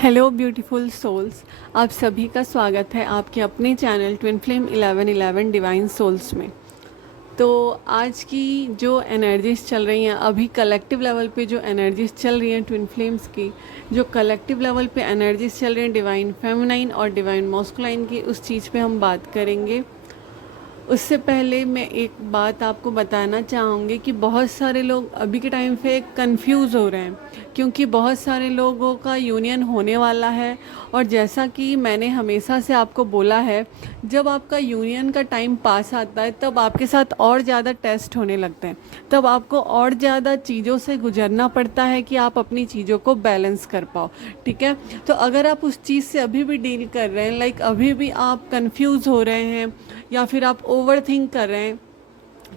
Hello beautiful souls. आप सभी का स्वागत है आपके अपने channel twin flame 1111 divine souls में। तो आज की जो एनर्जीज चल रही हैं, अभी कलेक्टिव लेवल पे जो एनर्जीज चल रही हैं ट्विन फ्लेम्स की, जो कलेक्टिव लेवल पे एनर्जीज चल रही हैं डिवाइन फेमिनाइन और डिवाइन मॉस्कुलाइन की, उस चीज़ पे हम बात करेंगे। उससे पहले मैं एक बात आपको बताना चाहूँगी कि बहुत सारे लोग अभी के टाइम पे कंफ्यूज हो रहे हैं, क्योंकि बहुत सारे लोगों का यूनियन होने वाला है। और जैसा कि मैंने हमेशा से आपको बोला है, जब आपका यूनियन का टाइम पास आता है तब आपके साथ और ज़्यादा टेस्ट होने लगते हैं, तब आपको और ज़्यादा चीज़ों से गुजरना पड़ता है कि आप अपनी चीज़ों को बैलेंस कर पाओ। ठीक है, तो अगर आप उस चीज़ से अभी भी डील कर रहे हैं, लाइक अभी भी आप कंफ्यूज हो रहे हैं या फिर आप ओवर थिंक कर रहे हैं,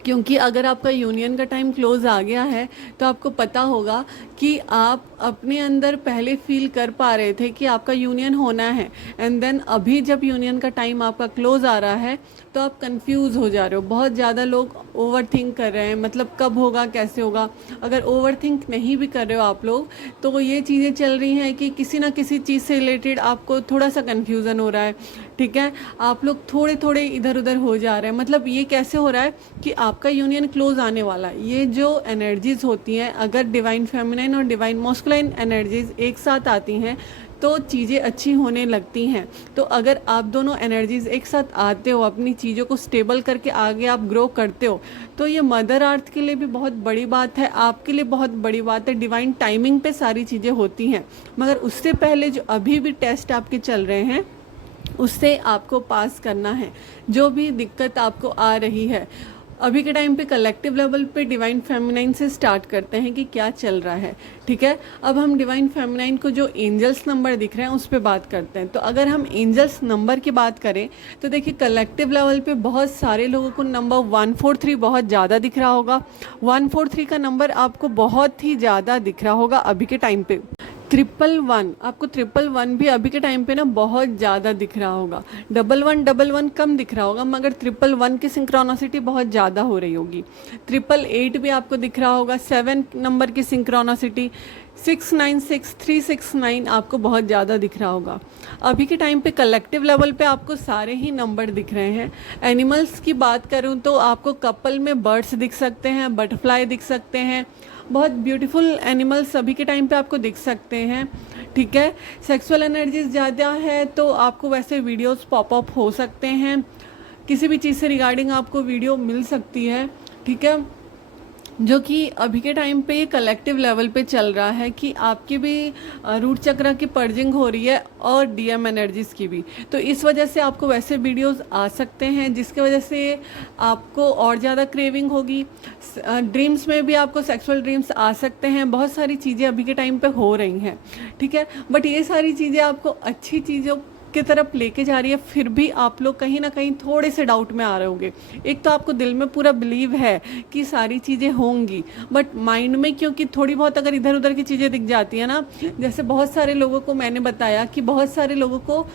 क्योंकि अगर आपका यूनियन का टाइम क्लोज आ गया है तो आपको पता होगा कि आप अपने अंदर पहले फील कर पा रहे थे कि आपका यूनियन होना है, एंड देन अभी जब यूनियन का टाइम आपका क्लोज आ रहा है तो आप कंफ्यूज हो जा रहे हो। बहुत ज़्यादा लोग ओवर थिंक कर रहे हैं, मतलब कब होगा, कैसे होगा। अगर ओवर थिंक नहीं भी कर रहे हो आप लोग, तो ये चीज़ें चल रही हैं कि किसी ना किसी चीज़ से रिलेटेड आपको थोड़ा सा कन्फ्यूज़न हो रहा है। ठीक है, आप लोग थोड़े थोड़े इधर उधर हो जा रहे हैं। मतलब ये कैसे हो रहा है कि आपका यूनियन क्लोज आने वाला है। ये जो एनर्जीज होती हैं, अगर डिवाइन फेमिनाइन और डिवाइन मॉस्कुलाइन एनर्जीज एक साथ आती हैं तो चीज़ें अच्छी होने लगती हैं। तो अगर आप दोनों एनर्जीज एक साथ आते हो, अपनी चीज़ों को स्टेबल करके आगे आप ग्रो करते हो, तो ये मदर अर्थ के लिए भी बहुत बड़ी बात है, आपके लिए बहुत बड़ी बात है। डिवाइन टाइमिंग पे सारी चीज़ें होती हैं, मगर उससे पहले जो अभी भी टेस्ट आपके चल रहे हैं उससे आपको पास करना है। जो भी दिक्कत आपको आ रही है अभी के टाइम पे, कलेक्टिव लेवल पे डिवाइन फेमिनाइन से स्टार्ट करते हैं कि क्या चल रहा है। ठीक है, अब हम डिवाइन फेमिनाइन को जो एंजल्स नंबर दिख रहे हैं उस पर बात करते हैं। तो अगर हम एंजल्स नंबर की बात करें तो देखिए, कलेक्टिव लेवल पे बहुत सारे लोगों को नंबर 143 बहुत ज़्यादा दिख रहा होगा। 143 का नंबर आपको बहुत ही ज़्यादा दिख रहा होगा अभी के टाइम पे। 111 आपको 111 भी अभी के टाइम पे ना बहुत ज़्यादा दिख रहा होगा। 1111 कम दिख रहा होगा, मगर 111 की सिंक्रोनोसिटी बहुत ज़्यादा हो रही होगी। 888 भी आपको दिख रहा होगा। 7 नंबर की सिंक्रोनोसिटी, 696 369 आपको बहुत ज़्यादा दिख रहा होगा। अभी के टाइम पे कलेक्टिव लेवल पे आपको सारे ही नंबर दिख रहे हैं। एनिमल्स की बात करूँ तो आपको कपल में बर्ड्स दिख सकते हैं, बटरफ्लाई दिख सकते हैं, बहुत ब्यूटीफुल एनिमल्स अभी के टाइम पे आपको दिख सकते हैं। ठीक है, सेक्सुअल एनर्जीज ज़्यादा है तो आपको वैसे वीडियोस पॉपअप हो सकते हैं, किसी भी चीज़ से रिगार्डिंग आपको वीडियो मिल सकती है। ठीक है, जो कि अभी के टाइम पे ये कलेक्टिव लेवल पे चल रहा है कि आपकी भी रूट चक्र की पर्जिंग हो रही है और डीएम एनर्जीज़ की भी। तो इस वजह से आपको वैसे वीडियोस आ सकते हैं जिसकी वजह से आपको और ज़्यादा क्रेविंग होगी। ड्रीम्स में भी आपको सेक्सुअल ड्रीम्स आ सकते हैं। बहुत सारी चीज़ें अभी के टाइम पे हो रही हैं। ठीक है, बट ये सारी चीज़ें आपको अच्छी चीज़ों की तरफ लेके जा रही है, फिर भी आप लोग कहीं ना कहीं थोड़े से डाउट में आ रहे होंगे। एक तो आपको दिल में पूरा बिलीव है कि सारी चीज़ें होंगी, बट माइंड में क्योंकि थोड़ी बहुत अगर इधर उधर की चीज़ें दिख जाती है ना, जैसे बहुत सारे लोगों को मैंने बताया कि बहुत सारे लोगों को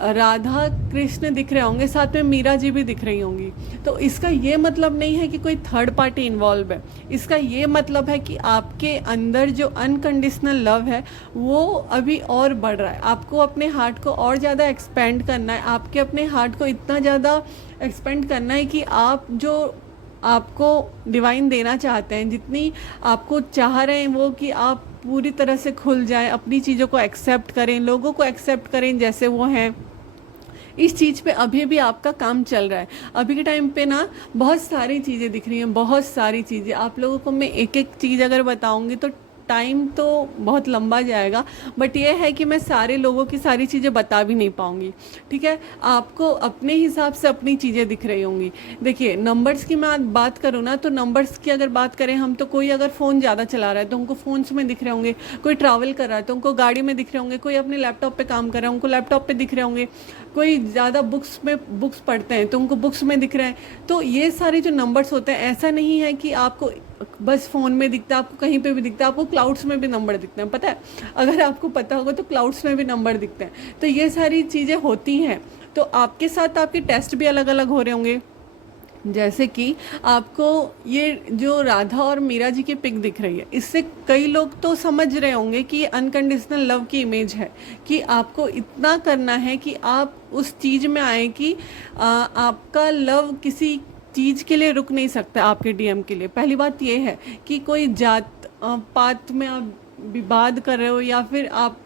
राधा कृष्ण दिख रहे होंगे, साथ में मीरा जी भी दिख रही होंगी। तो इसका ये मतलब नहीं है कि कोई थर्ड पार्टी इन्वॉल्व है। इसका ये मतलब है कि आपके अंदर जो अनकंडीशनल लव है वो अभी और बढ़ रहा है। आपको अपने हार्ट को और ज़्यादा एक्सपेंड करना है। आपके अपने हार्ट को इतना ज़्यादा एक्सपेंड करना है कि आप जो आपको डिवाइन देना चाहते हैं, जितनी आपको चाह रहे हैं वो, कि आप पूरी तरह से खुल जाएं, अपनी चीज़ों को एक्सेप्ट करें, लोगों को एक्सेप्ट करें जैसे वो हैं। इस चीज़ पे अभी भी आपका काम चल रहा है। अभी के टाइम पे ना बहुत सारी चीज़ें दिख रही हैं, बहुत सारी चीज़ें। आप लोगों को मैं एक एक चीज़ अगर बताऊंगी तो टाइम तो बहुत लंबा जाएगा, बट ये है कि मैं सारे लोगों की सारी चीज़ें बता भी नहीं पाऊंगी। ठीक है, आपको अपने हिसाब से अपनी चीज़ें दिख रही होंगी। देखिए, नंबर्स की मैं बात करूँ ना, तो नंबर्स की अगर बात करें हम, तो कोई अगर फ़ोन ज़्यादा चला रहा है तो उनको फ़ोन्स में दिख रहे होंगे, कोई ट्रैवल कर रहा है तो उनको गाड़ी में दिख रहे होंगे, कोई अपने लैपटॉप पे काम कर रहा है उनको लैपटॉप पे दिख रहे होंगे, कोई ज़्यादा बुक्स पढ़ते हैं तो उनको बुक्स में दिख रहे हैं। तो ये सारे जो नंबर्स होते हैं, ऐसा नहीं है कि आपको बस फ़ोन में दिखता है, आपको कहीं पे भी दिखता है, आपको क्लाउड्स में भी नंबर दिखते हैं। पता है, अगर आपको पता होगा तो क्लाउड्स में भी नंबर दिखते हैं। तो ये सारी चीज़ें होती हैं। तो आपके साथ आपके टेस्ट भी अलग अलग हो रहे होंगे। जैसे कि आपको ये जो राधा और मीरा जी की पिक दिख रही है, इससे कई लोग तो समझ रहे होंगे कि ये अनकंडीशनल लव की इमेज है, कि आपको इतना करना है कि आप उस चीज़ में आए कि आपका लव किसी चीज़ के लिए रुक नहीं सकता आपके डीएम के लिए। पहली बात ये है कि कोई जात पात में आप विवाद कर रहे हो, या फिर आप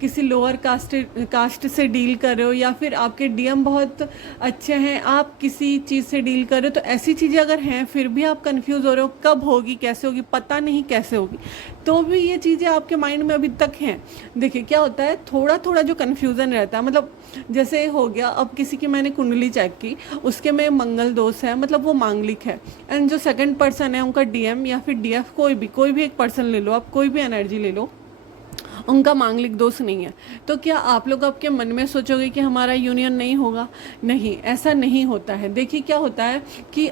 किसी लोअर कास्ट से डील कर रहे हो, या फिर आपके डीएम बहुत अच्छे हैं, आप किसी चीज़ से डील कर रहे हो, तो ऐसी चीज़ें अगर हैं फिर भी आप कंफ्यूज हो रहे हो कब होगी, कैसे होगी, पता नहीं कैसे होगी, तो भी ये चीज़ें आपके माइंड में अभी तक हैं। देखिए क्या होता है, थोड़ा थोड़ा जो कन्फ्यूज़न रहता है, मतलब जैसे हो गया, अब किसी की मैंने कुंडली चेक की, उसके में मंगल दोष है, मतलब वो मांगलिक है, एंड जो सेकंड पर्सन है उनका डीएम या फिर डीएफ, कोई भी एक पर्सन ले लो आप, कोई भी एनर्जी ले लो, उनका मांगलिक दोष नहीं है। तो क्या आप लोग आपके मन में सोचोगे कि हमारा यूनियन नहीं होगा? नहीं, ऐसा नहीं होता है। देखिए क्या होता है कि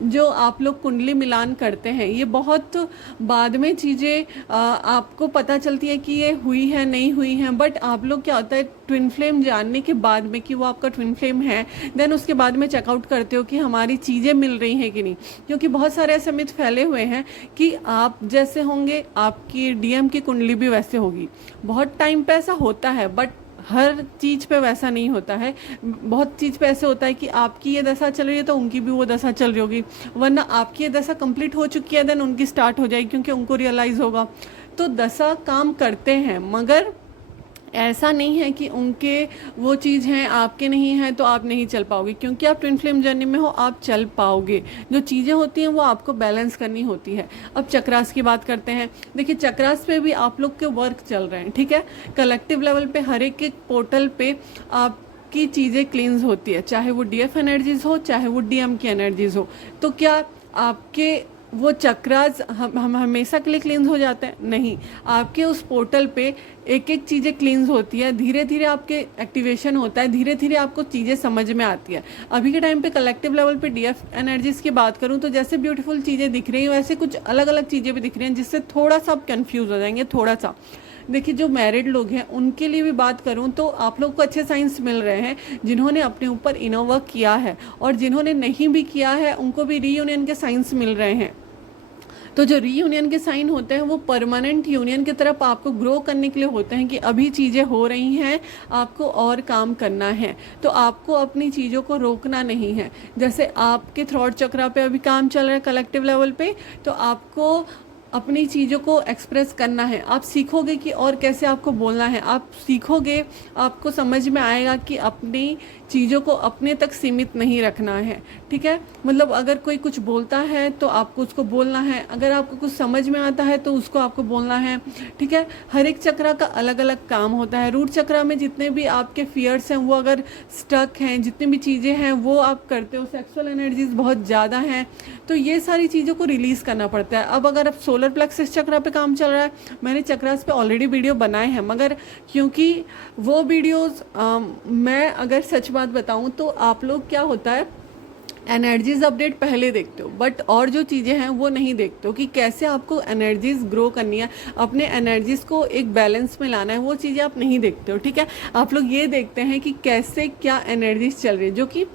जो आप लोग कुंडली मिलान करते हैं, ये बहुत बाद में चीज़ें आपको पता चलती है कि ये हुई है नहीं हुई है, बट आप लोग क्या होता है, ट्विन फ्लेम जानने के बाद में कि वो आपका ट्विन फ्लेम है, देन उसके बाद में चेकआउट करते हो कि हमारी चीज़ें मिल रही हैं कि नहीं। क्योंकि बहुत सारे ऐसे मिथ फैले हुए हैं कि आप जैसे होंगे आपकी डीएम की कुंडली भी वैसे होगी। बहुत टाइम पे ऐसा होता है, बट हर चीज़ पे वैसा नहीं होता है। बहुत चीज़ पे ऐसे होता है कि आपकी ये दशा चल रही है तो उनकी भी वो दशा चल रही होगी, वरना आपकी ये दशा कंप्लीट हो चुकी है देन उनकी स्टार्ट हो जाएगी, क्योंकि उनको रियलाइज़ होगा। तो दशा काम करते हैं, मगर ऐसा नहीं है कि उनके वो चीज़ हैं आपके नहीं है तो आप नहीं चल पाओगे, क्योंकि आप ट्विन फ्लेम जर्नी में हो, आप चल पाओगे। जो चीज़ें होती हैं वो आपको बैलेंस करनी होती है। अब चक्रास की बात करते हैं। देखिए चक्रास पे भी आप लोग के वर्क चल रहे हैं, ठीक है। कलेक्टिव लेवल पे हर एक पोर्टल पे आप की चीज़ें क्लींस होती है, चाहे वो डीएफ एनर्जीज हो, चाहे वो डीएम की एनर्जीज हो। तो क्या आपके वो चक्रास हम हमेशा के लिए क्लींस हो जाते हैं? नहीं, आपके उस पोर्टल पे एक एक चीज़ें क्लींस होती है, धीरे धीरे आपके एक्टिवेशन होता है, धीरे धीरे आपको चीज़ें समझ में आती है। अभी के टाइम पे कलेक्टिव लेवल पे डीएफ एनर्जीज की बात करूँ तो जैसे ब्यूटीफुल चीज़ें दिख रही हैं, वैसे कुछ अलग अलग चीज़ें भी दिख रही हैं, जिससे थोड़ा सा आप कन्फ्यूज़ हो जाएंगे, थोड़ा सा। देखिए जो मैरिड लोग हैं उनके लिए भी बात करूं तो आप लोग को अच्छे साइंस मिल रहे हैं, जिन्होंने अपने ऊपर इनर वर्क किया है, और जिन्होंने नहीं भी किया है उनको भी रीयूनियन के साइंस मिल रहे हैं। तो जो रीयूनियन के साइन होते हैं वो परमानेंट यूनियन की तरफ आपको ग्रो करने के लिए होते हैं, कि अभी चीज़ें हो रही हैं, आपको और काम करना है, तो आपको अपनी चीज़ों को रोकना नहीं है। जैसे आपके थ्रॉट चक्रा पे अभी काम चल रहा है कलेक्टिव लेवल पे, तो आपको अपनी चीज़ों को एक्सप्रेस करना है। आप सीखोगे कि और कैसे आपको बोलना है, आप सीखोगे, आपको समझ में आएगा कि अपनी चीज़ों को अपने तक सीमित नहीं रखना है, ठीक है। मतलब अगर कोई कुछ बोलता है तो आपको उसको बोलना है, अगर आपको कुछ समझ में आता है तो उसको आपको बोलना है, ठीक है। हर एक चक्रा का अलग अलग काम होता है। रूट चक्रा में जितने भी आपके फियर्स हैं वो अगर स्टक हैं, जितनी भी चीज़ें हैं वो आप करते हो, सेक्सुअल एनर्जीज बहुत ज़्यादा हैं, तो ये सारी चीज़ों को रिलीज़ करना पड़ता है। अब अगर आप सोलर प्लेक्सस चक्रा पे काम चल रहा है, मैंने चक्रास पे ऑलरेडी वीडियो बनाए हैं, मगर क्योंकि वो वीडियोस मैं अगर सच बात बताऊं तो आप लोग क्या होता है, एनर्जीज अपडेट पहले देखते हो, बट और जो चीज़ें हैं वो नहीं देखते हो, कि कैसे आपको एनर्जीज ग्रो करनी है, अपने एनर्जीज को एक बैलेंस में लाना है, वो चीज़ें आप नहीं देखते हो, ठीक है। आप लोग ये देखते हैं कि कैसे क्या एनर्जीज चल रही है, जो कि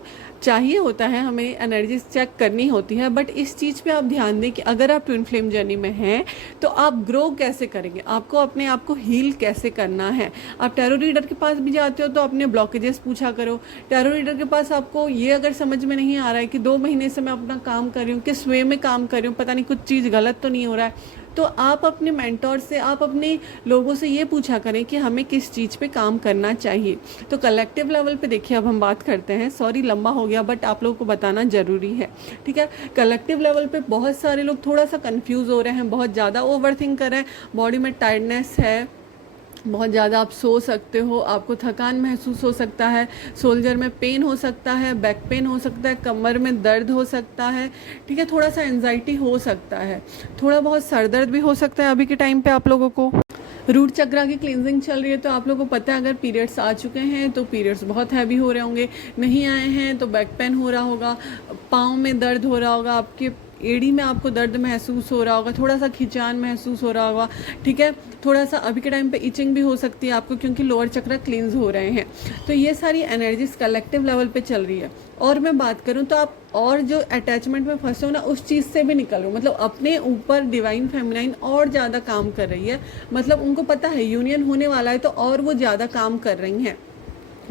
चाहिए होता है, हमें एनर्जीज चेक करनी होती है, बट इस चीज़ पे आप ध्यान दें कि अगर आप ट्विन फ्लेम जर्नी में हैं तो आप ग्रो कैसे करेंगे, आपको अपने आप को हील कैसे करना है। आप टैरो रीडर के पास भी जाते हो तो अपने ब्लॉकेजेस पूछा करो। टैरो रीडर के पास आपको ये अगर समझ में नहीं आ रहा है कि 2 महीने से मैं अपना काम कर रही हूँ, किस वे में काम कर रही हूँ, पता नहीं कुछ चीज़ गलत तो नहीं हो रहा है, तो आप अपने मेंटोर से, आप अपने लोगों से ये पूछा करें कि हमें किस चीज़ पे काम करना चाहिए। तो कलेक्टिव लेवल पे देखिए अब हम बात करते हैं, सॉरी लंबा हो गया बट आप लोगों को बताना ज़रूरी है, ठीक है। कलेक्टिव लेवल पे बहुत सारे लोग थोड़ा सा कंफ्यूज हो रहे हैं, बहुत ज़्यादा ओवरथिंक कर रहे हैं, बॉडी में टायर्डनेस है, बहुत ज़्यादा आप सो सकते हो, आपको थकान महसूस हो सकता है, शोल्डर में पेन हो सकता है, बैक पेन हो सकता है, कमर में दर्द हो सकता है, ठीक है, थोड़ा सा एंजाइटी हो सकता है, थोड़ा बहुत सर दर्द भी हो सकता है अभी के टाइम पे आप लोगों को। रूट चक्रा की क्लींजिंग चल रही है, तो आप लोगों को पता है अगर पीरियड्स आ चुके हैं तो पीरियड्स बहुत हैवी हो रहे होंगे, नहीं आए हैं तो बैक पेन हो रहा होगा, पाँव में दर्द हो रहा होगा, आपके एड़ी में आपको दर्द महसूस हो रहा होगा, थोड़ा सा खिंचान महसूस हो रहा होगा, ठीक है, थोड़ा सा अभी के टाइम पे इचिंग भी हो सकती है आपको, क्योंकि लोअर चक्र क्लींस हो रहे हैं। तो ये सारी एनर्जीज कलेक्टिव लेवल पे चल रही है। और मैं बात करूँ तो आप और जो अटैचमेंट में फंसे हो ना, उस चीज़ से भी निकलो, मतलब अपने ऊपर डिवाइन फेमिनाइन और ज़्यादा काम कर रही है, मतलब उनको पता है यूनियन होने वाला है, तो और वो ज़्यादा काम कर रही हैं।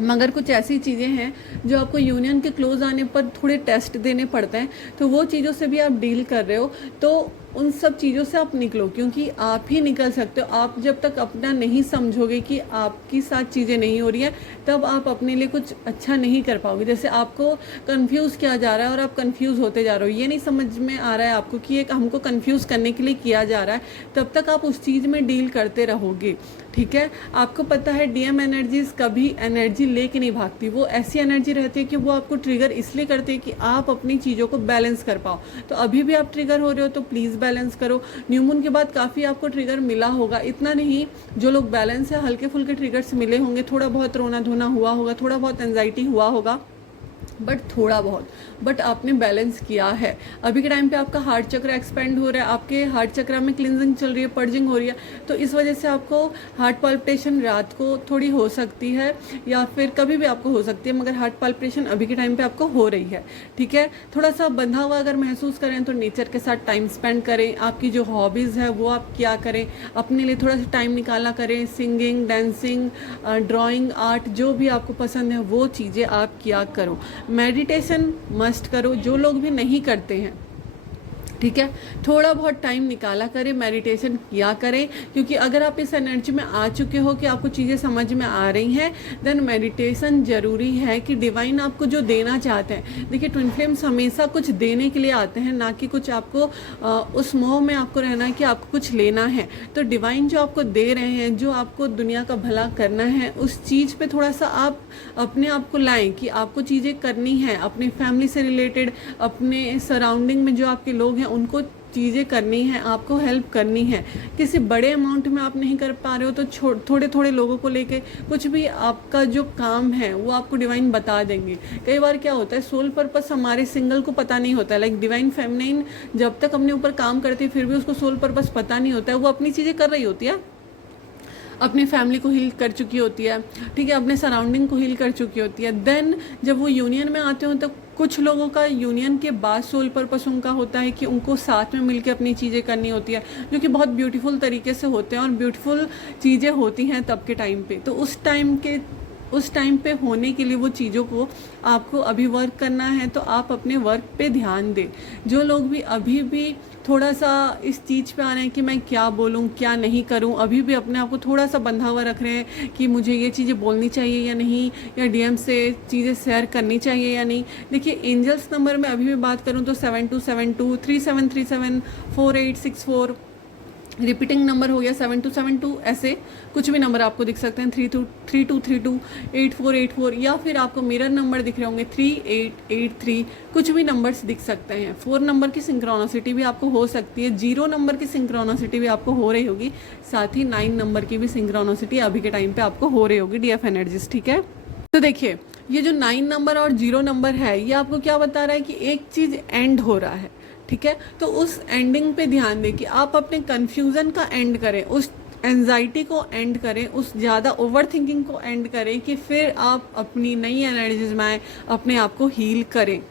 मगर कुछ ऐसी चीज़ें हैं जो आपको यूनियन के क्लोज आने पर थोड़े टेस्ट देने पड़ते हैं, तो वो चीज़ों से भी आप डील कर रहे हो, तो उन सब चीज़ों से आप निकलो, क्योंकि आप ही निकल सकते हो। आप जब तक अपना नहीं समझोगे कि आपकी साथ चीज़ें नहीं हो रही हैं, तब आप अपने लिए कुछ अच्छा नहीं कर पाओगे। जैसे आपको कंफ्यूज किया जा रहा है और आप कंफ्यूज होते जा रहे हो, ये नहीं समझ में आ रहा है आपको कि ये हमको कंफ्यूज करने के लिए किया जा रहा है, तब तक आप उस चीज़ में डील करते रहोगे, ठीक है। आपको पता है डीएम एनर्जीज कभी एनर्जी लेके नहीं भागती, वो ऐसी एनर्जी रहती है कि वो आपको ट्रिगर इसलिए करते हैं कि आप अपनी चीज़ों को बैलेंस कर पाओ। तो अभी भी आप ट्रिगर हो रहे हो तो प्लीज़ बैलेंस करो। न्यू मून के बाद काफ़ी आपको ट्रिगर मिला होगा, इतना नहीं, जो लोग बैलेंस है हल्के फुल्के ट्रिगर्स मिले होंगे, थोड़ा बहुत रोना धोना हुआ होगा, थोड़ा बहुत एंजाइटी हुआ होगा, बट थोड़ा बहुत, बट आपने बैलेंस किया है। अभी के टाइम पे आपका हार्ट चक्र एक्सपेंड हो रहा है, आपके हार्ट चक्र में क्लिनजिंग चल रही है, पर्जिंग हो रही है, तो इस वजह से आपको हार्ट पल्पिटेशन रात को थोड़ी हो सकती है या फिर कभी भी आपको हो सकती है, मगर हार्ट पल्पिटेशन अभी के टाइम पे आपको हो रही है, ठीक है। थोड़ा सा बंधा हुआ अगर महसूस करें तो नेचर के साथ टाइम स्पेंड करें, आपकी जो हॉबीज़ है वो आप क्या करें, अपने लिए थोड़ा सा टाइम निकाला करें, सिंगिंग, डांसिंग, ड्राइंग, आर्ट, जो भी आपको पसंद है वो चीज़ें आप किया करो। मेडिटेशन मस्ट करो, जो लोग भी नहीं करते हैं, ठीक है, थोड़ा बहुत टाइम निकाला करें, मेडिटेशन किया करें, क्योंकि अगर आप इस एनर्जी में आ चुके हो कि आपको चीज़ें समझ में आ रही हैं, देन मेडिटेशन ज़रूरी है कि डिवाइन आपको जो देना चाहते हैं। देखिए ट्विन फ्लेम्स हमेशा कुछ देने के लिए आते हैं, ना कि कुछ आपको उस मोह में आपको रहना है कि आपको कुछ लेना है। तो डिवाइन जो आपको दे रहे हैं, जो आपको दुनिया का भला करना है, उस चीज़ पे थोड़ा सा आप अपने आप को लाएं कि आपको चीज़ें करनी है, अपने फैमिली से रिलेटेड, अपने सराउंडिंग में जो आपके लोग हैं उनको चीज़ें करनी है, आपको हेल्प करनी है। किसी बड़े अमाउंट में आप नहीं कर पा रहे हो तो थोड़े थोड़े लोगों को लेके कुछ भी आपका जो काम है वो आपको डिवाइन बता देंगे। कई बार क्या होता है, सोल पर्पस हमारे सिंगल को पता नहीं होता है, लाइक डिवाइन फेमिनाइन जब तक अपने ऊपर काम करती है फिर भी उसको सोल पर्पस पता नहीं होता है, वो अपनी चीज़ें कर रही होती है, अपनी फैमिली को हील कर चुकी होती है, ठीक है, अपने सराउंडिंग को हील कर चुकी होती है। देन जब वो यूनियन में आते हो तो कुछ लोगों का यूनियन के बाद सोल पर्पस उनका होता है कि उनको साथ में मिलकर अपनी चीज़ें करनी होती है, जो कि बहुत ब्यूटीफुल तरीके से होते हैं और ब्यूटीफुल चीज़ें होती हैं तब के टाइम पे। तो उस टाइम पे होने के लिए वो चीज़ों को आपको अभी वर्क करना है, तो आप अपने वर्क पे ध्यान दें। जो लोग भी अभी भी थोड़ा सा इस चीज़ पे आ रहे हैं कि मैं क्या बोलूँ क्या नहीं करूँ, अभी भी अपने आप को थोड़ा सा बंधा हुआ रख रहे हैं कि मुझे ये चीज़ें बोलनी चाहिए या नहीं, या डीएम से चीज़ें शेयर करनी चाहिए या नहीं। देखिए एंजल्स नंबर में अभी भी बात करूँ तो 727237374864, रिपीटिंग नंबर हो गया 7272, ऐसे कुछ भी नंबर आपको दिख सकते हैं, 32328484, या फिर आपको मिरर नंबर दिख रहे होंगे 3883, कुछ भी नंबर्स दिख सकते हैं। 4 नंबर की सिंक्रोनिसिटी भी आपको हो सकती है, 0 नंबर की सिंक्रोनिसिटी भी आपको हो रही होगी, साथ ही 9 नंबर की भी सिंक्रोनिसिटी अभी के टाइम पे आपको हो रही होगी डीएफ एनर्जीज, ठीक है। तो देखिए ये जो 9 नंबर और 0 नंबर है, ये आपको क्या बता रहा है कि एक चीज़ एंड हो रहा है, ठीक है। तो उस एंडिंग पे ध्यान दें कि आप अपने कन्फ्यूज़न का एंड करें, उस एंजाइटी को एंड करें, उस ज़्यादा ओवर थिंकिंग को एंड करें, कि फिर आप अपनी नई एनर्जीज में आए, अपने आप को हील करें।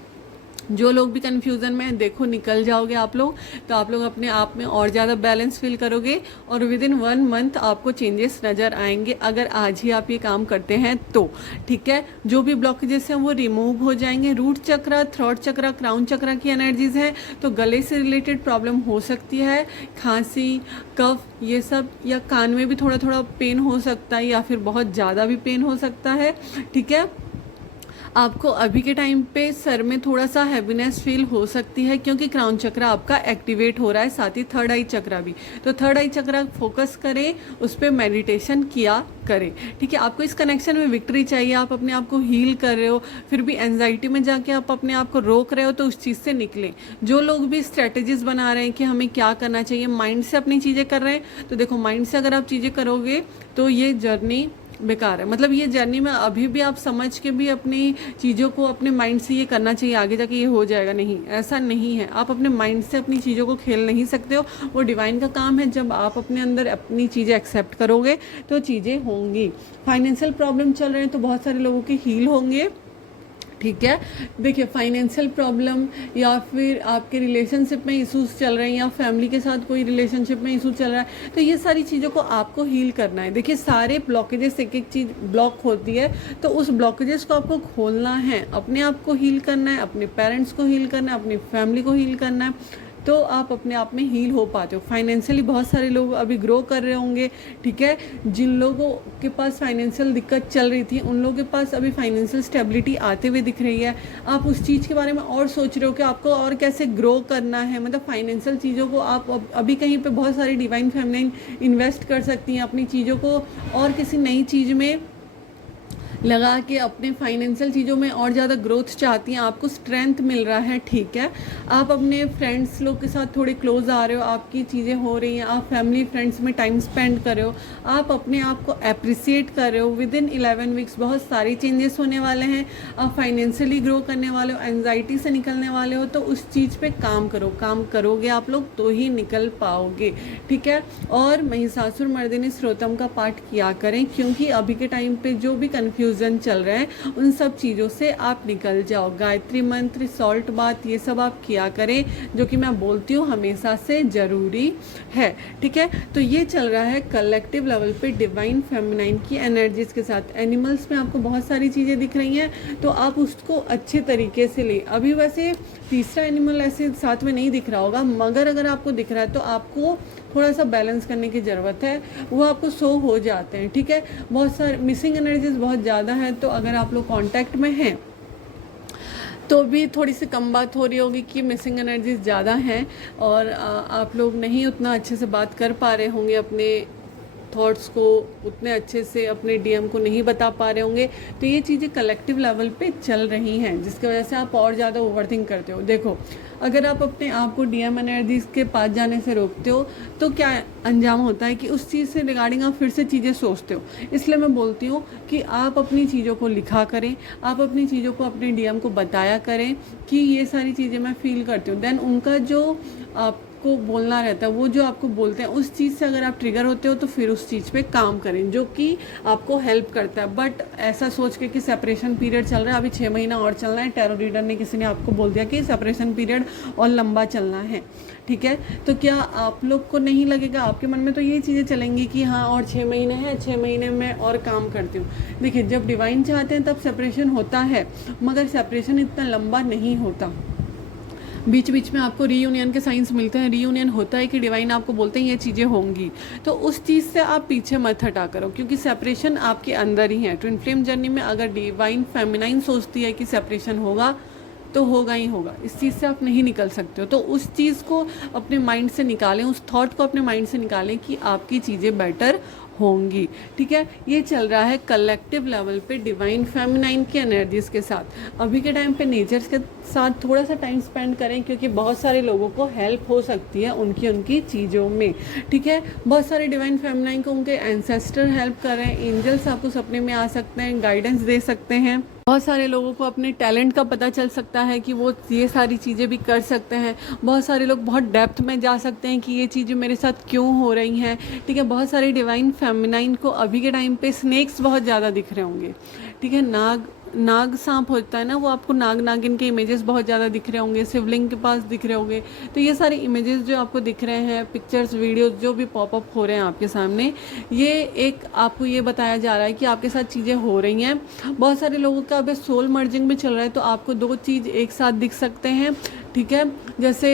जो लोग भी कन्फ्यूज़न में देखो निकल जाओगे आप लोग, तो आप लोग अपने आप में और ज़्यादा बैलेंस फील करोगे और विद इन 1 मंथ आपको चेंजेस नज़र आएंगे, अगर आज ही आप ये काम करते हैं तो, ठीक है। जो भी ब्लॉकेजेस हैं वो रिमूव हो जाएंगे। रूट चक्र, थ्रोट चक्र, क्राउन चक्र की एनर्जीज हैं, तो गले से रिलेटेड प्रॉब्लम हो सकती है, खांसी, कफ, ये सब, या कान में भी थोड़ा थोड़ा पेन हो सकता है, या फिर बहुत ज़्यादा भी पेन हो सकता है, ठीक है। आपको अभी के टाइम पे सर में थोड़ा सा हैवीनेस फील हो सकती है, क्योंकि क्राउन चक्र आपका एक्टिवेट हो रहा है, साथ ही थर्ड आई चक्र भी। तो थर्ड आई चक्र फोकस करें, उस पर मेडिटेशन किया करें, ठीक है। आपको इस कनेक्शन में विक्ट्री चाहिए, आप अपने आप को हील कर रहे हो, फिर भी एंजाइटी में जाके आप अपने आप को रोक रहे हो, तो उस चीज़ से निकलें। जो लोग भी स्ट्रेटजीज बना रहे हैं कि हमें क्या करना चाहिए, माइंड से अपनी चीज़ें कर रहे हैं, तो देखो माइंड से अगर आप चीज़ें करोगे तो ये जर्नी बेकार है। मतलब ये जर्नी में अभी भी आप समझ के भी अपनी चीज़ों को अपने माइंड से ये करना चाहिए आगे जाके ये हो जाएगा, नहीं, ऐसा नहीं है। आप अपने माइंड से अपनी चीज़ों को खेल नहीं सकते हो, वो डिवाइन का काम है। जब आप अपने अंदर अपनी चीज़ें एक्सेप्ट करोगे तो चीज़ें होंगी। फाइनेंशियल प्रॉब्लम चल रहे हैं तो बहुत सारे लोगों के हील होंगे, ठीक है। देखिए, फाइनेंशियल प्रॉब्लम या फिर आपके रिलेशनशिप में इश्यूज चल रहे हैं या फैमिली के साथ कोई रिलेशनशिप में इशू चल रहा है, तो ये सारी चीज़ों को आपको हील करना है। देखिए, सारे ब्लॉकेजेस, एक एक चीज़ ब्लॉक होती है तो उस ब्लॉकेजेस को आपको खोलना है, अपने आप को हील करना है, अपने पेरेंट्स को हील करना है, अपनी फैमिली को हील करना है, तो आप अपने आप में हील हो पाते हो। फाइनेंशियली बहुत सारे लोग अभी ग्रो कर रहे होंगे, ठीक है। जिन लोगों के पास फाइनेंशियल दिक्कत चल रही थी उन लोगों के पास अभी फाइनेंशियल स्टेबिलिटी आते हुए दिख रही है। आप उस चीज़ के बारे में और सोच रहे हो कि आपको और कैसे ग्रो करना है, मतलब फाइनेंशियल चीज़ों को आप अभी कहीं पे बहुत सारी डिवाइन फेमिनिन इन्वेस्ट कर सकती हैं अपनी चीज़ों को और किसी नई चीज़ में लगा के अपने फाइनेंशियल चीज़ों में और ज़्यादा ग्रोथ चाहती हैं, आपको स्ट्रेंथ मिल रहा है, ठीक है। आप अपने फ्रेंड्स लोग के साथ थोड़े क्लोज आ रहे हो, आपकी चीज़ें हो रही हैं, आप फैमिली फ्रेंड्स में टाइम स्पेंड कर रहे हो, आप अपने आप को अप्रिसिएट कर रहे हो। विद इन 11 वीक्स बहुत सारे चेंजेस होने वाले हैं। आप फाइनेंशियली ग्रो करने वाले हो, एंजाइटी से निकलने वाले हो, तो उस चीज़ पे काम करो। काम करोगे आप लोग तो ही निकल पाओगे, ठीक है। और महिषासुर मर्दिनी स्रोतम का पाठ किया करें, क्योंकि अभी के टाइम पे जो भी कन्फ्यूजन चल रहे हैं उन सब चीज़ों से आप निकल जाओ। गायत्री मंत्र, सॉल्ट बात, ये सब आप किया करें, जो कि मैं बोलती हूँ हमेशा से ज़रूरी है, ठीक है। तो ये चल रहा है कलेक्टिव लेवल पे डिवाइन फेमिनाइन की एनर्जीज के साथ। एनिमल्स में आपको बहुत सारी चीज़ें दिख रही हैं तो आप उसको अच्छे तरीके से ले। अभी वैसे तीसरा एनिमल ऐसे साथ में नहीं दिख रहा होगा, मगर अगर आपको दिख रहा है तो आपको थोड़ा सा बैलेंस करने की ज़रूरत है, वो आपको शो हो जाते हैं, ठीक है। बहुत सारे मिसिंग एनर्जीज बहुत ज़्यादा हैं, तो अगर आप लोग कांटेक्ट में हैं तो भी थोड़ी सी कम बात हो रही होगी कि मिसिंग एनर्जीज ज़्यादा हैं और आप लोग नहीं उतना अच्छे से बात कर पा रहे होंगे, अपने थॉट्स को उतने अच्छे से अपने डीएम को नहीं बता पा रहे होंगे। तो ये चीज़ें कलेक्टिव लेवल पे चल रही हैं, जिसकी वजह से आप और ज़्यादा ओवरथिंक करते हो। देखो, अगर आप अपने आप को डीएम एनर्जीज के पास जाने से रोकते हो तो क्या अंजाम होता है कि उस चीज़ से रिगार्डिंग आप फिर से चीज़ें सोचते हो। इसलिए मैं बोलती हूँ कि आप अपनी चीज़ों को लिखा करें, आप अपनी चीज़ों को अपने डीएम को बताया करें कि ये सारी चीज़ें मैं फील करती हूँ। देन उनका जो आप को बोलना रहता है, वो जो आपको बोलते हैं उस चीज़ से अगर आप ट्रिगर होते हो तो फिर उस चीज़ पे काम करें, जो कि आपको हेल्प करता है। बट ऐसा सोच के कि सेपरेशन पीरियड चल रहा है, अभी 6 महीना और चलना है, टैरो रीडर ने किसी ने आपको बोल दिया कि सेपरेशन पीरियड और लंबा चलना है, ठीक है। तो क्या आप लोग को नहीं लगेगा, आपके मन में तो यही चीज़ें चलेंगी कि हाँ और 6 महीने हैं, 6 महीने में और काम करती हूँ। देखिए, जब डिवाइन चाहते हैं तब सेपरेशन होता है, मगर सेपरेशन इतना लंबा नहीं होता। बीच बीच में आपको रीयूनियन के साइंस मिलते हैं, रीयूनियन होता है कि डिवाइन आपको बोलते हैं ये चीज़ें होंगी, तो उस चीज़ से आप पीछे मत हटा करो, क्योंकि सेपरेशन आपके अंदर ही है। ट्विन फ्लेम जर्नी में अगर डिवाइन फेमिनाइन सोचती है कि सेपरेशन होगा तो होगा ही होगा, इस चीज़ से आप नहीं निकल सकते हो। तो उस चीज़ को अपने माइंड से निकालें, उस थॉट को अपने माइंड से निकालें कि आपकी चीज़ें बेटर होंगी, ठीक है। ये चल रहा है कलेक्टिव लेवल पे डिवाइन फेमिनाइन की एनर्जीज के साथ। अभी के टाइम पे नेचर्स के साथ थोड़ा सा टाइम स्पेंड करें, क्योंकि बहुत सारे लोगों को हेल्प हो सकती है उनकी चीज़ों में, ठीक है। बहुत सारे डिवाइन फेमिनाइन को उनके एंसेस्टर हेल्प कर रहे हैं, एंजल्स आपको सपने में आ सकते हैं, गाइडेंस दे सकते हैं। बहुत सारे लोगों को अपने टैलेंट का पता चल सकता है कि वो ये सारी चीज़ें भी कर सकते हैं। बहुत सारे लोग बहुत डेप्थ में जा सकते हैं कि ये चीज़ें मेरे साथ क्यों हो रही हैं, ठीक है। बहुत सारे डिवाइन फेमिनाइन को अभी के टाइम पे स्नेक्स बहुत ज़्यादा दिख रहे होंगे, ठीक है। नाग सांप होता है ना, वो आपको नाग नागिन के इमेजेस बहुत ज़्यादा दिख रहे होंगे, शिवलिंग के पास दिख रहे होंगे। तो ये सारे इमेजेस जो आपको दिख रहे हैं, पिक्चर्स, वीडियोस जो भी पॉपअप हो रहे हैं आपके सामने, ये एक आपको ये बताया जा रहा है कि आपके साथ चीज़ें हो रही हैं। बहुत सारे लोगों का अभी सोल मर्जिंग में चल रहा है, तो आपको 2 चीज़ एक साथ दिख सकते हैं, ठीक है। जैसे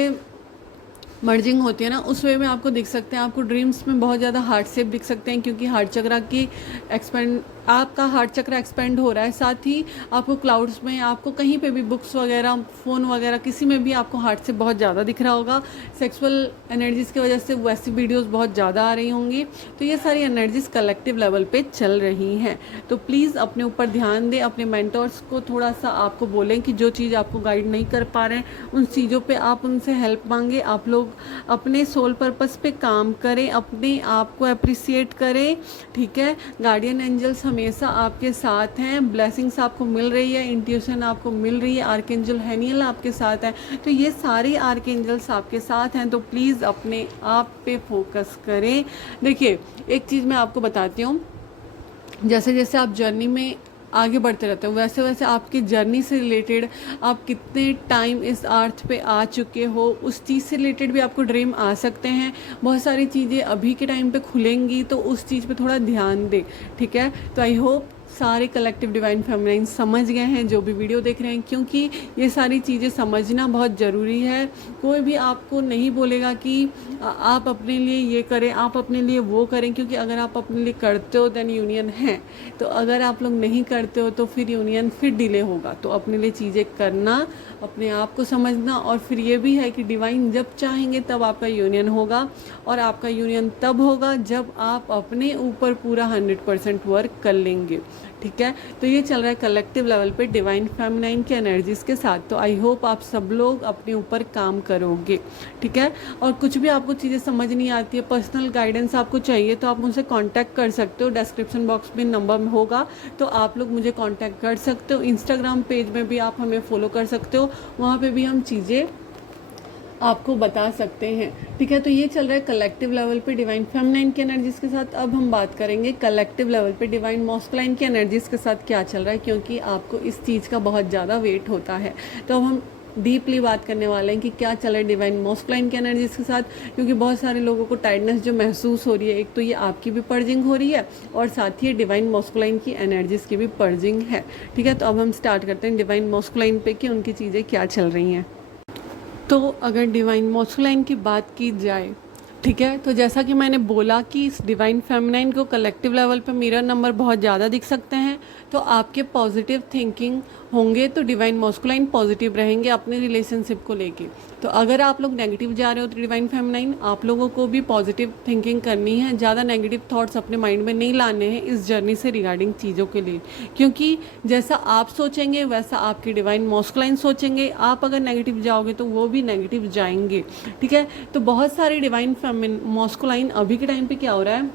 मर्जिंग होती है ना, उस वे में आपको दिख सकते हैं। आपको ड्रीम्स में बहुत ज़्यादा हार्ट शेप दिख सकते हैं, क्योंकि हार्ट चक्रा की एक्सपेंड, आपका हार्ट चक्र एक्सपेंड हो रहा है। साथ ही आपको क्लाउड्स में, आपको कहीं पे भी बुक्स वगैरह, फ़ोन वगैरह, किसी में भी आपको हार्ट से बहुत ज़्यादा दिख रहा होगा। सेक्सुअल एनर्जीज़ की वजह से वैसी वीडियोस बहुत ज़्यादा आ रही होंगी। तो ये सारी एनर्जीज़ कलेक्टिव लेवल पे चल रही हैं। तो प्लीज़ अपने ऊपर ध्यान दें, अपने मेंटर्स को थोड़ा सा आपको बोलें कि जो चीज़ आपको गाइड नहीं कर पा रहे हैं उन चीज़ों पर आप उनसे हेल्प मांगे। आप लोग लोग अपने सोल पर्पस पे काम करें, अपने आप को अप्रिसिएट करें, ठीक है। गार्डियन एंजल्स हमेशा आपके साथ हैं, ब्लेसिंग्स आपको मिल रही है, इंट्यूशन आपको मिल रही है, आर्कएंजल हैनियल आपके साथ है। तो ये सारे आर्कएंजल्स आपके साथ हैं, तो प्लीज़ अपने आप पे फोकस करें। देखिए एक चीज़ मैं आपको बताती हूँ, जैसे जैसे आप जर्नी में आगे बढ़ते रहते हो वैसे वैसे आपकी जर्नी से रिलेटेड आप कितने टाइम इस अर्थ पे आ चुके हो उस चीज़ से रिलेटेड भी आपको ड्रीम आ सकते हैं। बहुत सारी चीज़ें अभी के टाइम पे खुलेंगी, तो उस चीज़ पे थोड़ा ध्यान दें, ठीक है। तो आई होप सारे कलेक्टिव डिवाइन फेमिनाइन समझ गए हैं जो भी वीडियो देख रहे हैं, क्योंकि ये सारी चीज़ें समझना बहुत ज़रूरी है। कोई भी आपको नहीं बोलेगा कि आप अपने लिए ये करें, आप अपने लिए वो करें, क्योंकि अगर आप अपने लिए करते हो देन यूनियन है, तो अगर आप लोग नहीं करते हो तो फिर यूनियन फिर डिले होगा। तो अपने लिए चीज़ें करना, अपने आप को समझना, और फिर ये भी है कि डिवाइन जब चाहेंगे तब आपका यूनियन होगा, और आपका यूनियन तब होगा जब आप अपने ऊपर पूरा 100% वर्क कर लेंगे, ठीक है। तो ये चल रहा है कलेक्टिव लेवल पे डिवाइन फेमिनाइन की एनर्जीज़ के साथ। तो आई होप आप सब लोग अपने ऊपर काम करोगे, ठीक है। और कुछ भी आपको चीज़ें समझ नहीं आती है, पर्सनल गाइडेंस आपको चाहिए, तो आप मुझसे कांटेक्ट कर सकते हो। डिस्क्रिप्शन बॉक्स में नंबर होगा, तो आप लोग मुझे कांटेक्ट कर सकते हो। इंस्टाग्राम पेज में भी आप हमें फॉलो कर सकते हो, वहाँ पे भी हम चीज़ें आपको बता सकते हैं, ठीक है। तो ये चल रहा है कलेक्टिव लेवल पे डिवाइन फेमिनाइन की एनर्जीज़ के साथ। अब हम बात करेंगे कलेक्टिव लेवल पे डिवाइन मॉस्कुलाइन की एनर्जीज़ के साथ क्या चल रहा है, क्योंकि आपको इस चीज़ का बहुत ज़्यादा वेट होता है। तो अब हम डीपली बात करने वाले हैं कि क्या चल रहा है डिवाइन मॉस्कुलाइन की एनर्जीज़ के साथ, क्योंकि बहुत सारे लोगों को टायर्डनेस जो महसूस हो रही है, एक तो ये आपकी भी पर्जिंग हो रही है और साथ ही डिवाइन मॉस्कुलाइन की एनर्जीज़ की भी पर्जिंग है, ठीक है। तो अब हम स्टार्ट करते हैं डिवाइन मॉस्कुलाइन पे कि उनकी चीज़ें क्या चल रही हैं। तो अगर डिवाइन मॉस्कुलाइन की बात की जाए, ठीक है, तो जैसा कि मैंने बोला कि इस डिवाइन फेमिनाइन को कलेक्टिव लेवल पे मिरर नंबर बहुत ज़्यादा दिख सकते हैं। तो आपके पॉजिटिव थिंकिंग होंगे तो डिवाइन मॉस्कुलाइन पॉजिटिव रहेंगे अपने रिलेशनशिप को लेके। तो अगर आप लोग नेगेटिव जा रहे हो तो डिवाइन फेमिनाइन आप लोगों को भी पॉजिटिव थिंकिंग करनी है, ज़्यादा नेगेटिव थॉट्स अपने माइंड में नहीं लाने हैं इस जर्नी से रिगार्डिंग चीज़ों के लिए, क्योंकि जैसा आप सोचेंगे वैसा आपकी डिवाइन मॉस्कुलाइन सोचेंगे। आप अगर नेगेटिव जाओगे तो वो भी नेगेटिव जाएंगे, ठीक है। तो बहुत सारे डिवाइन मॉस्कुलाइन अभी के टाइम पे क्या हो रहा है,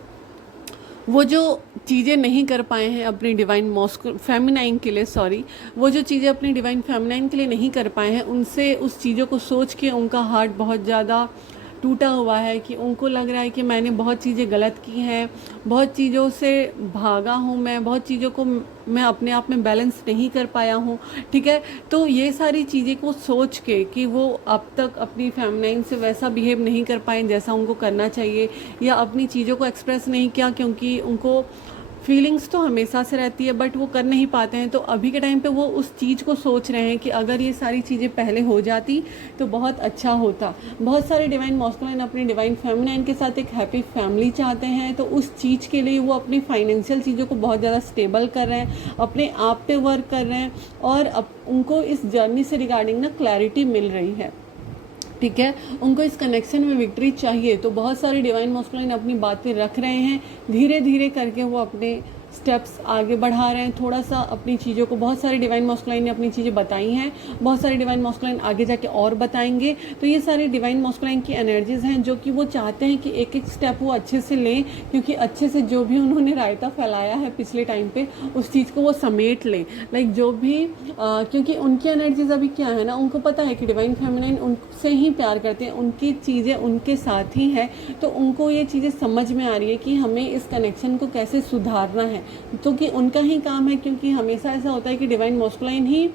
वो जो चीज़ें नहीं कर पाए हैं अपनी डिवाइन फेमिनाइन के लिए, वो जो चीज़ें अपनी डिवाइन फेमिनाइन के लिए नहीं कर पाए हैं, उनसे उस चीज़ों को सोच के उनका हार्ट बहुत ज़्यादा टूटा हुआ है कि उनको लग रहा है कि मैंने बहुत चीज़ें गलत की हैं, बहुत चीज़ों से भागा हूँ, मैं बहुत चीज़ों को मैं अपने आप में बैलेंस नहीं कर पाया हूँ, ठीक है। तो ये सारी चीज़ें को सोच के कि वो अब तक अपनी फेमिनाइन से वैसा बिहेव नहीं कर पाए जैसा उनको करना चाहिए, या अपनी चीज़ों को एक्सप्रेस नहीं किया, क्योंकि उनको फीलिंग्स तो हमेशा से रहती है बट वो कर नहीं पाते हैं। तो अभी के टाइम पे वो उस चीज़ को सोच रहे हैं कि अगर ये सारी चीज़ें पहले हो जाती तो बहुत अच्छा होता। बहुत सारे डिवाइन मॉस्कुलाइन अपनी डिवाइन फेमिनाइन के साथ एक हैप्पी फैमिली चाहते हैं, तो उस चीज़ के लिए वो अपनी फाइनेंशियल चीज़ों को बहुत ज़्यादा स्टेबल कर रहे हैं, अपने आप पे वर्क कर रहे हैं, और अब उनको इस जर्नी से रिगार्डिंग ना क्लैरिटी मिल रही है, ठीक है। उनको इस कनेक्शन में विक्ट्री चाहिए। तो बहुत सारे डिवाइन मॉस्कुलाइन अपनी बातें रख रहे हैं, धीरे धीरे करके वो अपने स्टेप्स आगे बढ़ा रहे हैं, थोड़ा सा अपनी चीज़ों को। बहुत सारे डिवाइन मॉस्कुलाइन ने अपनी चीज़ें बताई हैं, बहुत सारे डिवाइन मॉस्कुलाइन आगे जाके और बताएंगे। तो ये सारे डिवाइन मॉस्कुलाइन की एनर्जीज़ हैं जो कि वो चाहते हैं कि एक एक स्टेप वो अच्छे से लें, क्योंकि अच्छे से जो भी उन्होंने रायता फैलाया है पिछले टाइम पे उस चीज़ को वो समेट लें, लाइक जो भी क्योंकि उनकी एनर्जीज़ अभी क्या है ना, उनको पता है कि डिवाइन फेमिनाइन उनसे ही प्यार करते हैं, उनकी चीज़ें उनके साथ ही है। तो उनको ये चीज़ें समझ में आ रही है कि हमें इस कनेक्शन को कैसे सुधारना है, तो कि उनका ही काम है। क्योंकि हमेशा ऐसा होता है कि डिवाइन मॉस्कुलाइन ही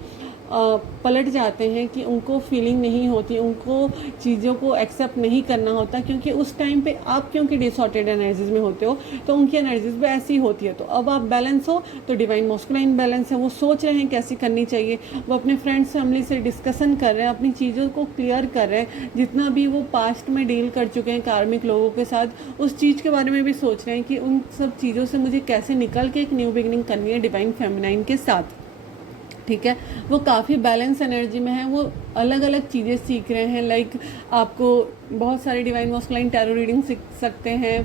पलट जाते हैं कि उनको फीलिंग नहीं होती, उनको चीज़ों को एक्सेप्ट नहीं करना होता, क्योंकि उस टाइम पे आप क्योंकि डिसऑर्डर्ड एनर्जीज में होते हो तो उनकी एनर्जीज भी ऐसी होती है। तो अब आप बैलेंस हो, तो डिवाइन मॉस्कुलाइन बैलेंस है, वो सोच रहे हैं कैसे करनी चाहिए, वो अपने फ्रेंड्स फैमिली से डिस्कशन कर रहे हैं, अपनी चीज़ों को क्लियर कर रहे हैं, जितना भी वो पास्ट में डील कर चुके हैं कार्मिक लोगों के साथ, उस चीज़ के बारे में भी सोच रहे हैं कि उन सब चीज़ों से मुझे कैसे निकल के एक न्यू बिगिनिंग करनी है डिवाइन फेमिनाइन के साथ, ठीक है। वो काफ़ी बैलेंस एनर्जी में है, वो अलग अलग चीज़ें सीख रहे हैं, लाइक आपको बहुत सारे डिवाइन मॉस्कुलाइन टैरो रीडिंग सीख सकते हैं,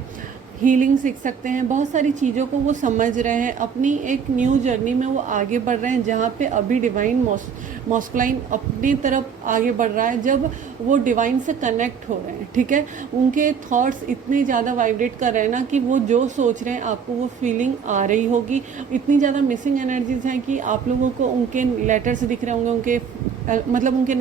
हीलिंग सीख सकते हैं, बहुत सारी चीज़ों को वो समझ रहे हैं, अपनी एक न्यू जर्नी में वो आगे बढ़ रहे हैं, जहाँ पे अभी डिवाइन मॉस्कुलाइन अपनी तरफ आगे बढ़ रहा है, जब वो डिवाइन से कनेक्ट हो रहे हैं, ठीक है। उनके थॉट्स इतने ज़्यादा वाइब्रेट कर रहे हैं ना कि वो जो सोच रहे हैं आपको वो फीलिंग आ रही होगी। इतनी ज़्यादा मिसिंग एनर्जीज हैं कि आप लोगों को उनके लेटर्स दिख रहे होंगे, उनके मतलब उनके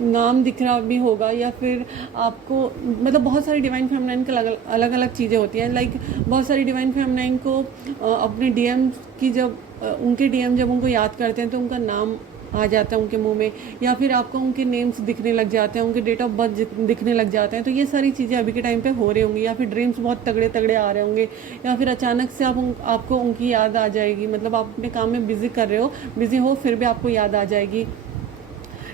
नाम दिख रहा भी होगा, या फिर आपको मतलब बहुत सारी डिवाइन फेमिनाइन के अलग अलग चीज़ें होती हैं। लाइक बहुत सारी डिवाइन फेमिनाइन को अपने डीएम की उनके डीएम जब उनको याद करते हैं तो उनका नाम आ जाता है उनके मुंह में, या फिर आपको उनके नेम्स दिखने लग जाते हैं, उनके डेट ऑफ बर्थ दिखने लग जाते हैं। तो ये सारी चीज़ें अभी के टाइम पे हो रही होंगी, या फिर ड्रीम्स बहुत तगड़े तगड़े आ रहे होंगे, या फिर अचानक से आपको उनकी याद आ जाएगी। मतलब आप अपने काम में बिज़ी हो फिर भी आपको याद आ जाएगी,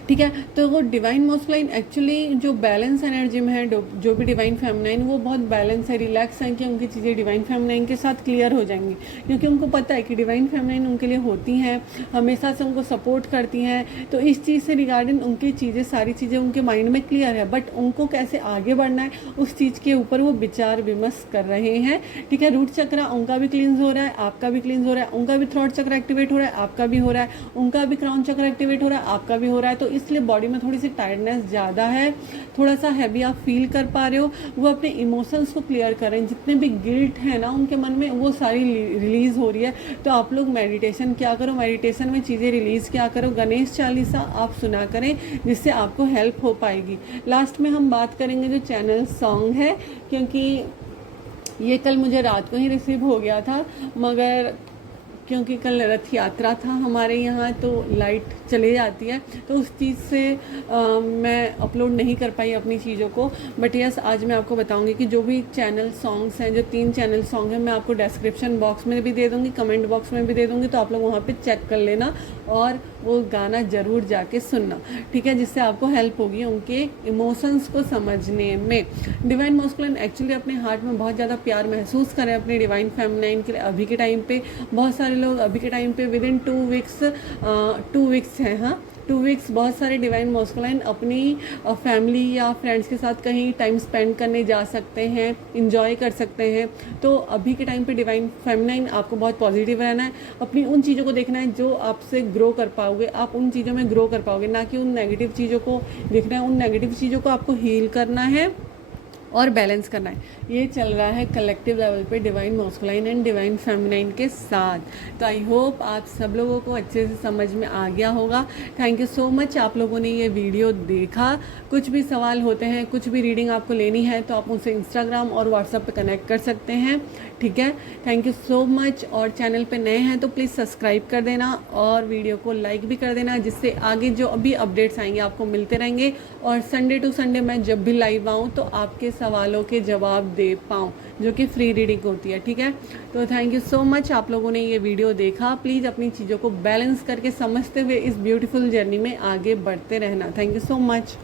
ठीक है। तो वो डिवाइन मॉस्कुलाइन एक्चुअली जो बैलेंस एनर्जी में है, जो भी डिवाइन फेमिनाइन वो बहुत बैलेंस है, रिलैक्स है कि उनकी चीज़ें डिवाइन फेमिनाइन के साथ क्लियर हो जाएंगी, क्योंकि उनको पता है कि डिवाइन फेमिनाइन उनके लिए होती हैं, हमेशा से उनको सपोर्ट करती हैं। तो इस चीज़ से रिगार्डिंग उनकी चीज़ें, सारी चीज़ें उनके माइंड में क्लियर है, बट उनको कैसे आगे बढ़ना है उस चीज़ के ऊपर वो विचार विमर्श कर रहे हैं, ठीक है। रूट चक्र उनका भी क्लींस हो रहा है, आपका भी क्लींस हो रहा है, उनका भी थ्रोट चक्र एक्टिवेट हो रहा है, आपका भी हो रहा है, उनका भी क्राउन चक्र एक्टिवेट हो रहा है, आपका भी हो रहा है। तो इसलिए बॉडी में थोड़ी सी टायर्डनेस ज़्यादा है, थोड़ा सा हैवी आप फील कर पा रहे हो। वो अपने इमोशंस को क्लियर कर रहे हैं, जितने भी गिल्ट है ना उनके मन में वो सारी रिलीज़ हो रही है। तो आप लोग मेडिटेशन क्या करो, मेडिटेशन में चीज़ें रिलीज़ क्या करो, गणेश चालीसा आप सुना करें, जिससे आपको हेल्प हो पाएगी। लास्ट में हम बात करेंगे जो चैनल सॉन्ग है, क्योंकि ये कल मुझे रात को ही रिसीव हो गया था, मगर क्योंकि कल रथ यात्रा था हमारे यहाँ, तो लाइट चले जाती है, तो उस चीज़ से मैं अपलोड नहीं कर पाई अपनी चीज़ों को। बट यस, आज मैं आपको बताऊंगी कि जो भी चैनल सॉन्ग्स हैं, जो 3 चैनल सॉन्ग हैं, मैं आपको डिस्क्रिप्शन बॉक्स में भी दे दूँगी, कमेंट बॉक्स में भी दे दूँगी, तो आप लोग वहाँ पे चेक कर लेना और वो गाना ज़रूर जाके सुनना, ठीक है, जिससे आपको हेल्प होगी उनके इमोशंस को समझने में। डिवाइन मॉस्कुलाइन एक्चुअली अपने हार्ट में बहुत ज़्यादा प्यार महसूस करें अपने डिवाइन फेमिनाइन के लिए। अभी के टाइम पे बहुत सारे लोग अभी के टाइम पे विदिन 2 वीक्स हैं, हाँ 2 वीक्स बहुत सारे डिवाइन मॉस्कुलाइन अपनी फैमिली या फ्रेंड्स के साथ कहीं टाइम स्पेंड करने जा सकते हैं, इंजॉय कर सकते हैं। तो अभी के टाइम पे डिवाइन फेमिनाइन आपको बहुत पॉजिटिव रहना है, अपनी उन चीज़ों को देखना है जो आपसे ग्रो कर पाओगे, आप उन चीज़ों में ग्रो कर पाओगे, ना कि उन नेगेटिव चीज़ों को देखना है। उन नेगेटिव चीज़ों को आपको हील करना है और बैलेंस करना है। ये चल रहा है कलेक्टिव लेवल पे डिवाइन मॉस्कुलाइन एंड डिवाइन फेमिनाइन के साथ। तो आई होप आप सब लोगों को अच्छे से समझ में आ गया होगा। थैंक यू सो मच, आप लोगों ने ये वीडियो देखा। कुछ भी सवाल होते हैं, कुछ भी रीडिंग आपको लेनी है, तो आप मुझसे इंस्टाग्राम और व्हाट्सएप पे कनेक्ट कर सकते हैं, ठीक है। Thank you so much. और चैनल पे नए हैं तो प्लीज़ सब्सक्राइब कर देना और वीडियो को लाइक भी कर देना, जिससे आगे जो अभी अपडेट्स आएंगे आपको मिलते रहेंगे। और संडे टू संडे मैं जब भी लाइव आऊँ तो आपके सवालों के जवाब दे पाऊँ, जो कि फ्री रीडिंग होती है, ठीक है। तो थैंक यू सो मच, आप लोगों ने ये वीडियो देखा। प्लीज़ अपनी चीज़ों को बैलेंस करके समझते हुए इस ब्यूटीफुल जर्नी में आगे बढ़ते रहना। Thank you so much.